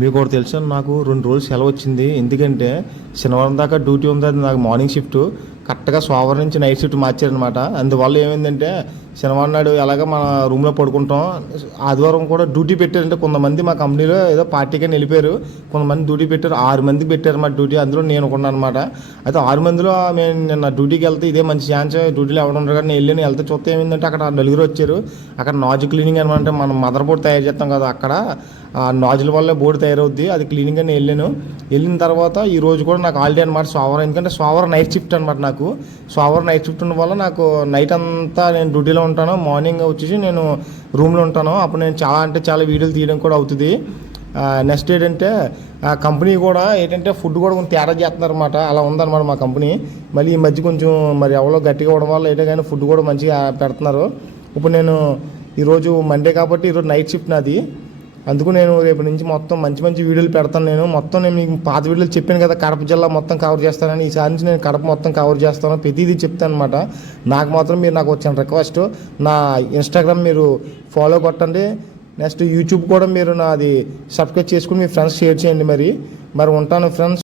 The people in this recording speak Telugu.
మీకు ఒకటి తెలుసా, నాకు 2 రోజులు సెలవు వచ్చింది. ఎందుకంటే శనివారం దాకా డ్యూటీ ఉంది. అది నాకు మార్నింగ్ షిఫ్ట్. కరెక్ట్గా సోమవారం నుంచి నైట్ షిఫ్ట్ మార్చారనమాట. అందువల్ల ఏమైందంటే శనివారం నాడు ఎలాగ మన రూమ్లో పడుకుంటాం. ఆదివారం కూడా డ్యూటీ పెట్టారంటే కొంతమంది మా కంపెనీలో ఏదో పార్టీకి వెళ్ళిపోయారు. కొంతమంది డ్యూటీ పెట్టారు. 6 మందికి పెట్టారు మా డ్యూటీ. అందులో నేను ఉన్నాను అనమాట. అయితే 6 మందిలో మేము నిన్న డ్యూటీకి వెళ్తే ఇదే మంచి ఛాన్స్. డ్యూటీలో ఎవరు ఉండరు కానీ నేను వెళ్తే చూస్తే ఏమైందంటే అక్కడ 4 వచ్చారు. అక్కడ నాజు క్లీనింగ్ అనమాట. మనం మదర్ బోర్డ్ తయారు చేస్తాం కదా, అక్కడ ఆ నాజుల వల్ల బోర్డు తయారవుద్ది. అది క్లీనింగ్ అని వెళ్ళిన తర్వాత ఈ రోజు కూడా నాకు హాలిడే అనమాట సోమవారం. ఎందుకంటే సోమవారం నైట్ షిఫ్ట్ అనమాట నాకు. సోమవారం నైట్ షిఫ్ట్ ఉండడం వల్ల నాకు నైట్ అంతా నేను డ్యూటీలో ఉంటాను. మార్నింగ్ వచ్చేసి నేను రూమ్లో ఉంటాను. అప్పుడు నేను చాలా వీడియోలు తీయడం కూడా అవుతుంది. నెక్స్ట్ ఏంటంటే కంపెనీ కూడా ఏంటంటే ఫుడ్ కూడా కొంచెం తేడా చేస్తున్నారు అనమాట. అలా ఉందన్నమాట మా కంపెనీ. మళ్ళీ ఈ మధ్య కొంచెం మరి ఎవరో గట్టిగా అవ్వడం వల్ల ఏంటో కానీ ఫుడ్ కూడా మంచిగా పెడుతున్నారు. ఇప్పుడు నేను ఈరోజు మండే కాబట్టి ఈరోజు నైట్ షిఫ్ట్ నాది. అందుకు నేను రేపు నుంచి మొత్తం మంచి వీడియోలు పెడతాను. నేను మీకు పాత వీడియోలు చెప్పాను కదా, కడప జిల్లా మొత్తం కవర్ చేస్తానని. ఈసారి నుంచి నేను కడప మొత్తం కవర్ చేస్తాను. ప్రతిదీ చెప్తాను అనమాట. నాకు వచ్చిన రిక్వెస్ట్, నా ఇన్స్టాగ్రామ్ మీరు ఫాలో కొట్టండి. నెక్స్ట్ యూట్యూబ్ కూడా మీరు నాది సబ్స్క్రైబ్ చేసుకుని మీ ఫ్రెండ్స్ షేర్ చేయండి. మరి ఉంటాను ఫ్రెండ్స్.